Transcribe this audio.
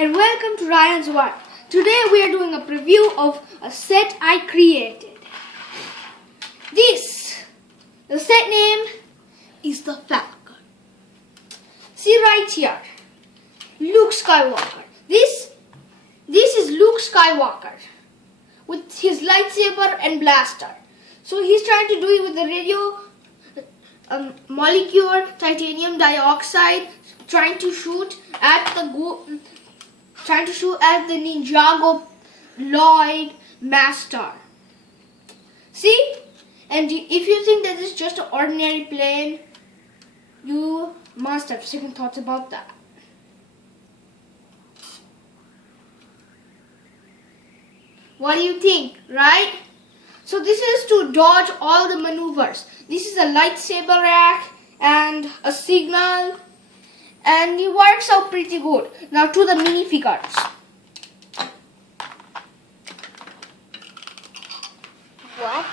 and welcome to Ryan's World. Today we are doing a preview of a set I created. The set name is the Falcon. See right here, Luke Skywalker. This is Luke Skywalker with his lightsaber and blaster. So he's trying to do it with the radio molecule titanium dioxide, trying to shoot at the Ninjago Lloyd Master. See? And if you think that this is just an ordinary plane, you must have second thoughts about that. What do you think, right? So this is to dodge all the maneuvers. This is a lightsaber rack and a signal, and it works out pretty good. Now to the minifigures. What?